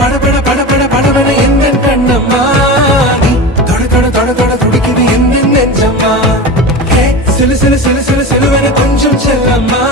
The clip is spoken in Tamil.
படபட படபட படபட எந்த கண்ணம்மா நீ தொட தொட தொட தொட துடிக்குது எந்த நெஞ்சம்மா ஹே சிலு சிலு சிலு சிலு சிலுவன கொஞ்சம் செல்லம்மா